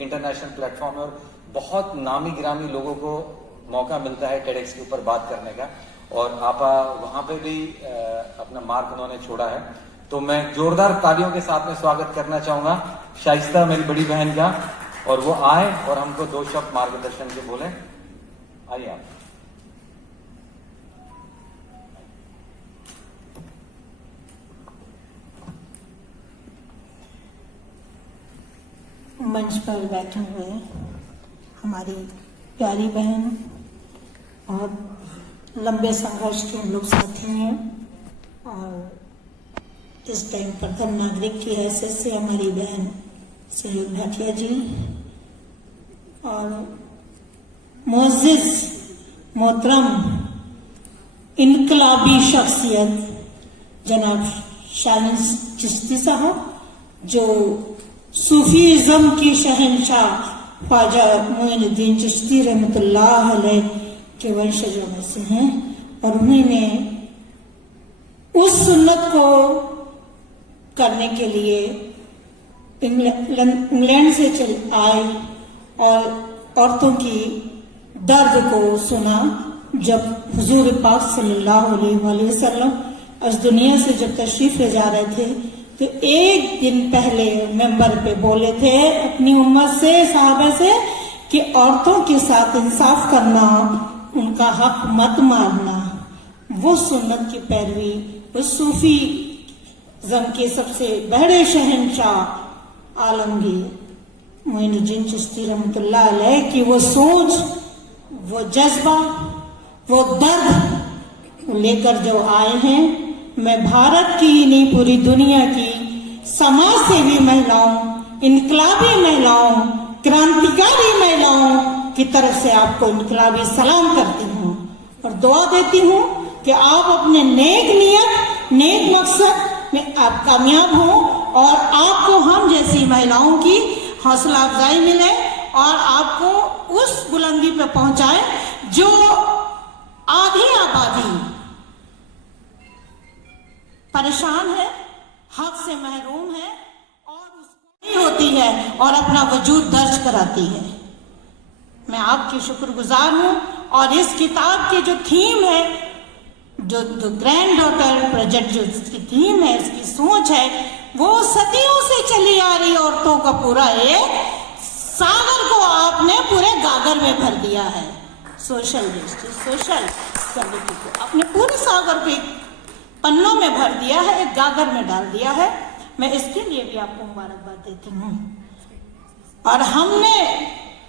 ایک international plate form ہے اور بہت نامی گرامی لوگوں کو موقع ملتا ہے ٹیڈیکس کے اوپر بات کرنے کا، اور آپا وہاں پہ بھی اپنا مارک انہوں نے چھوڑا ہے. تو میں زوردار تالیوں کے ساتھ میں سواگت کرنا چاہوں گا شائستہ میری بڑی بہن کا، اور وہ آئے اور ہم کو 2 شبد مارگدرشن کے بولیں. آئیے آپ. منچ پر بیٹھے ہوئے ہماری پیاری بہن اور لمبے سنگھرش کے ہم لوگ ساتھی ہیں، اور اس ٹائم پردھان ناگرک کی حیثیت سے ہماری بہن سہیل بھاٹیا جی، اور معزز محترم انقلابی شخصیت جناب شاہین چشتی صاحب، جو صوفیزم کی شہنشاہ خواجہ معین الدین چشتی رحمۃ اللہ علیہ کے ونشجوں میں سے ہیں، اور انہیں نے اس سنت کو کرنے کے لیے انگلینڈ سے چل آئے اور عورتوں کی درد کو سنا. جب حضور پاک صلی اللہ علیہ وآلہ وسلم اس دنیا سے جب تشریف لے جا رہے تھے تو ایک دن پہلے ممبر پہ بولے تھے اپنی امت سے، صحابہ سے، کہ عورتوں کے ساتھ انصاف کرنا، ان کا حق مت مارنا. وہ سنت کی پیروی، وہ صوفی زم کے سب سے بڑے شہنشاہ عالمگیر معین الدین چشتی رحمۃ اللہ علیہ کی وہ سوچ، وہ جذبہ، وہ درد لے کر جو آئے ہیں. میں بھارت کی ہی نہیں پوری دنیا کی سماج سیوی مہیلاؤں، انقلابی مہیلاؤں، کرانتیکاری مہیلاؤں کی طرف سے آپ کو انقلابی سلام کرتی ہوں اور دعا دیتی ہوں کہ آپ اپنے نیک نیت، نیک مقصد میں آپ کامیاب ہوں، اور آپ کو ہم جیسی مہیلاؤں کی حوصلہ افزائی ملے اور آپ کو اس بلندی پہ پہنچائے جو آدھی آبادی پریشان ہے، حق سے محروم ہے اور اس کو نہیں ہوتی ہے اور اپنا وجود درج کراتی ہے. میں آپ کی شکر گزار ہوں. اور اس کتاب کی جو تھیم ہے، جو گرینڈ ڈاٹر پروجیکٹ، جو اس کی تھیم ہے، اس کی سوچ ہے، وہ صدیوں سے چلی آ رہی عورتوں کا پورا ایک ساگر کو آپ نے پورے گاگر میں بھر دیا ہے. سوشل جسٹس، سوشل ایکوالٹی کو آپ نے پورے ساگر پہ پنوں میں بھر دیا ہے، ایک گاگر میں ڈال دیا ہے. میں اس کے لیے بھی آپ کو مبارکباد دیتی ہوں. اور ہم نے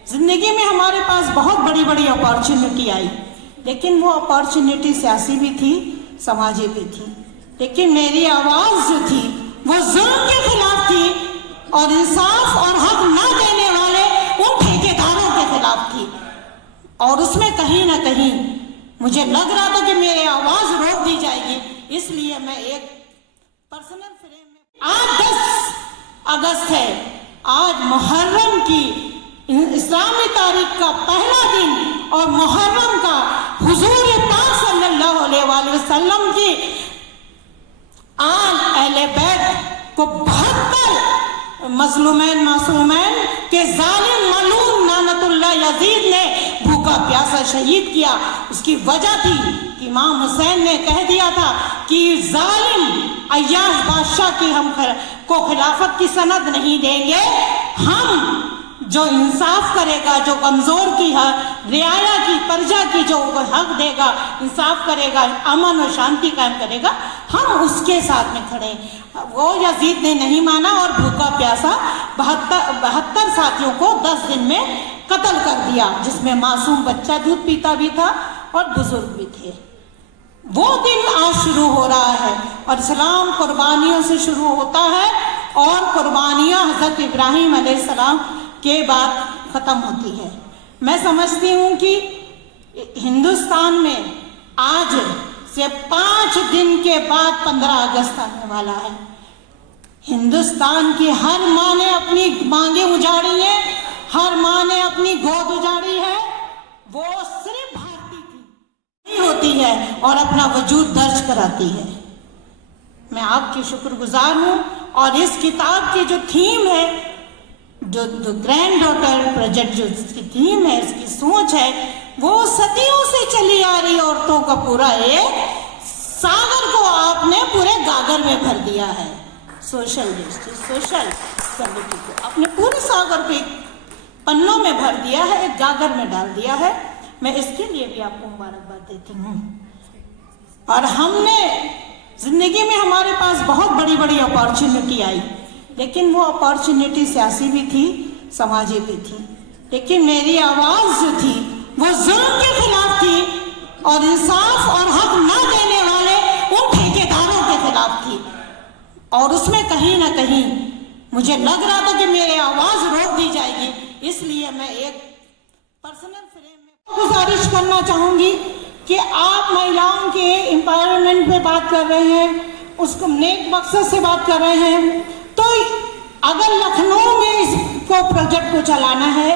زندگی میں ہمارے پاس بہت بڑی بڑی اپارچونٹی آئی، لیکن وہ اپارچونٹی سیاسی بھی تھی، سماجی بھی تھی، لیکن میری آواز جو تھی وہ ظلم کے خلاف تھی اور انصاف اور حق نہ دینے والے ان ٹھیکیداروں کے خلاف تھی. اور اس میں کہیں نہ کہیں مجھے لگ رہا تھا کہ میری آواز روک دی جائے گی، اس لیے میں ایک پرسنل فریم میں. آج 10 اگست ہے، آج محرم کی اسلامی تاریخ کا پہلا دن، اور محرم کا حضور پاک صلی اللہ علیہ وآلہ وسلم کی آل اہل بیت کو 72 مظلومین معصومین کے ظالم ملعون لعنت اللہ یزید نے بھوکا پیاسا شہید کیا. اس کی وجہ تھی کہ امام حسین نے کہہ دیا تھا کہ ظالم عیاش بادشاہ کی ہم کو خلافت کی سند نہیں دیں گے. ہم جو انصاف کرے گا، جو کمزور کی رعایا کی، پرجا کی جو حق دے گا، انصاف کرے گا، امن و شانتی قائم کرے گا، ہم اس کے ساتھ میں کھڑے. وہ یزید نے نہیں مانا اور بھوکا پیاسا 72 ساتھیوں کو 10 دن میں قتل کر دیا، جس میں معصوم بچہ دودھ پیتا بھی تھا اور بزرگ بھی تھے. وہ دن آج شروع ہو رہا ہے اور اسلام قربانیوں سے شروع ہوتا ہے، اور قربانیاں حضرت ابراہیم علیہ السلام کے بعد ختم ہوتی ہے. میں سمجھتی ہوں کہ ہندوستان میں آج سے 5 دن کے بعد 15 اگست آنے والا ہے. ہندوستان کی ہر ماں نے اپنی مانگیں اجاڑی ہیں، ہر ماں نے اپنی گود اجاڑی ہے. وہ صرف بھارتی کی ہوتی ہے اور اپنا وجود درج کراتی ہے. میں آپ کی شکر گزار ہوں. اور اس کتاب کی جو تھیم ہے जो ग्रैंड डॉटर प्रोजेक्ट जो इसकी थीम है, इसकी सोच है, वो सदियों से चली आ रही औरतों का पूरा एक सागर को आपने पूरे गागर में भर दिया है। सोशल जस्टिस, सोशल इक्वालिटी को आपने पूरे सागर के पन्नों में भर दिया है, एक गागर में डाल दिया है। मैं इसके लिए भी आपको मुबारकबाद देती हूँ। और हमने जिंदगी में हमारे पास बहुत बड़ी बड़ी अपॉर्चुनिटी आई, लेकिन वो अपॉर्चुनिटी सियासी भी थी, समाजी भी थी, लेकिन मेरी आवाज जो थी वो जुल्म के खिलाफ थी और इंसाफ और हक न देने वाले उन ठेकेदारों के खिलाफ थी। और उसमें कहीं ना कहीं मुझे लग रहा था कि मेरी आवाज रोक दी जाएगी, इसलिए मैं एक पर्सनल फ्रेम में गुजारिश करना चाहूंगी कि आप महिलाओं के एम्पावरमेंट पे बात कर रहे हैं, उसको नेक मकसद से बात कर रहे हैं, तो अगर लखनऊ में इसको प्रोजेक्ट को चलाना है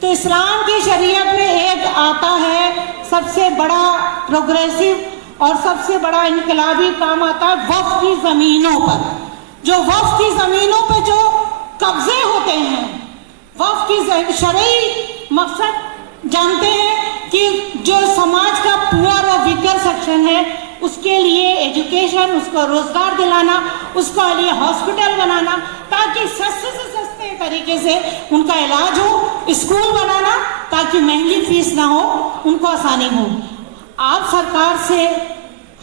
तो इस्लाम की शरीयत में एक आता है सबसे बड़ा प्रोग्रेसिव और सबसे बड़ा इनकलाबी काम आता है वक्फ की जमीनों पर। जो वक्फ की जमीनों पर जो कब्जे होते हैं, वक्फ की शरई मकसद जानते हैं कि जो समाज का पुअर और वीकर सेक्शन है उसके लिए एजुकेशन, उसको रोजगार दिलाना, उसके लिए हॉस्पिटल बनाना ताकि सस्ते से सस्ते तरीके से उनका इलाज हो, स्कूल बनाना ताकि महंगी फीस ना हो, उनको आसानी हो। आप सरकार से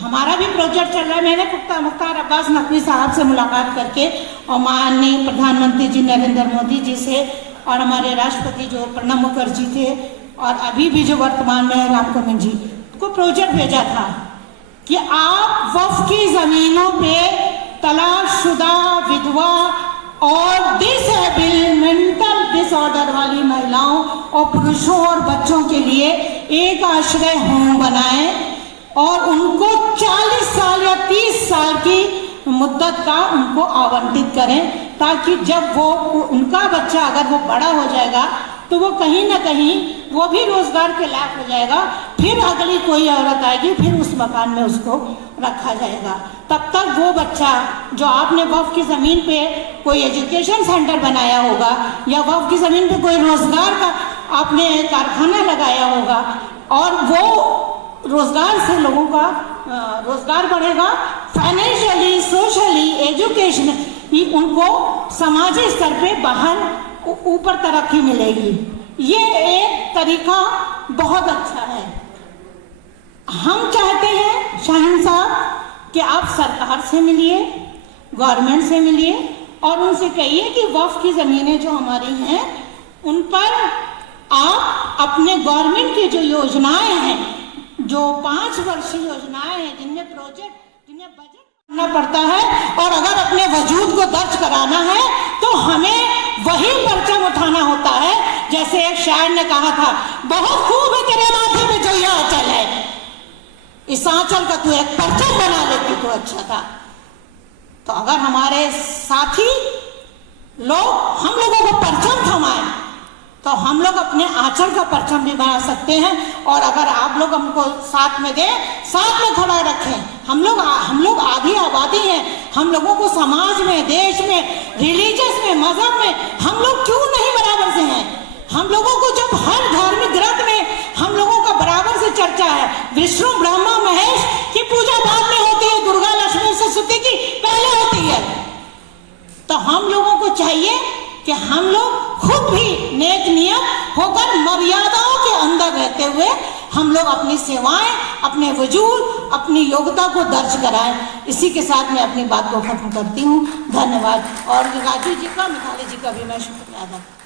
हमारा भी प्रोजेक्ट चल रहा है। मैंने मुख्तार अब्बास नकवी साहब से मुलाकात करके और माननीय प्रधानमंत्री जी नरेंद्र मोदी जी से और हमारे राष्ट्रपति जो प्रणब मुखर्जी थे और अभी भी जो वर्तमान में राम कोविंद जी को प्रोजेक्ट भेजा था कि आप वक्फ की जमीनों पे तलाकशुदा, विधवा और डिसेबल, मेंटल डिसऑर्डर वाली महिलाओं और पुरुषों और बच्चों के लिए एक आश्रय होम बनाएं और उनको 40 साल या 30 साल की मुद्दत का उनको आवंटित करें ताकि जब वो उनका बच्चा अगर वो बड़ा हो जाएगा तो वो कहीं ना कहीं वो भी रोजगार के लायक हो जाएगा, फिर अगली कोई औरत आएगी, फिर उस मकान में उसको रखा जाएगा। तब तक वो बच्चा जो आपने वक्फ की जमीन पे कोई एजुकेशन सेंटर बनाया होगा या वक्फ की जमीन पे कोई रोजगार का आपने कारखाना लगाया होगा और वो रोजगार से लोगों का रोजगार बढ़ेगा, फाइनेंशियली, सोशली, एजुकेशनली उनको समाजी स्तर पे बाहर ऊपर तरक्की मिलेगी। ये एक तरीका बहुत अच्छा है। हम चाहते हैं शाहीन साहब कि आप सरकार से मिलिए, गवर्नमेंट से मिलिए और उनसे कहिए कि वक्फ की जमीनें जो हमारी हैं उन पर आप अपने गवर्नमेंट की जो योजनाएं हैं, जो 5 वर्षीय योजनाएं हैं जिनमें प्रोजेक्ट, जिन्हें बजट करना पड़ता है और अगर अपने वजूद को दर्ज कराना है तो हमें वही परचम उठाना होता है। जैसे एक शायर ने कहा था, बहुत खूब है तेरे माथे में जो ये आंचल है, इस आंचल का तू एक परचम बना लेती तो अच्छा था। तो अगर हमारे साथी लोग हम लोगों को परचम थमाएं तो हम लोग अपने आंचल का परचम भी बना सकते हैं। और अगर आप लोग हमको साथ में दें, साथ में खड़ा रखें, हम लोग आधी आबादी हैं, हम लोगों को समाज में, देश में, रिलीजियस में, मजहब में हम लोग क्यों नहीं बराबर से हैं। हम लोगों को जब हर धार्मिक ग्रंथ में हम लोगों का बराबर से चर्चा है, विष्णु ब्रह्मा महेश की पूजा बाद में होती है, दुर्गा लक्ष्मी सरस्वती की पहले होती है। तो हम लोगों को चाहिए कि हम लोग खुद भी नेक नियत होकर मर्यादाओं के अंदर रहते हुए हम लोग अपनी सेवाएं, अपने वजूद, अपनी योग्यता को दर्ज कराएं। इसी के साथ मैं अपनी बात को खत्म करती हूँ। धन्यवाद। और राजू जी का, मिताली जी का भी मैं शुक्रिया अदा करती हूँ।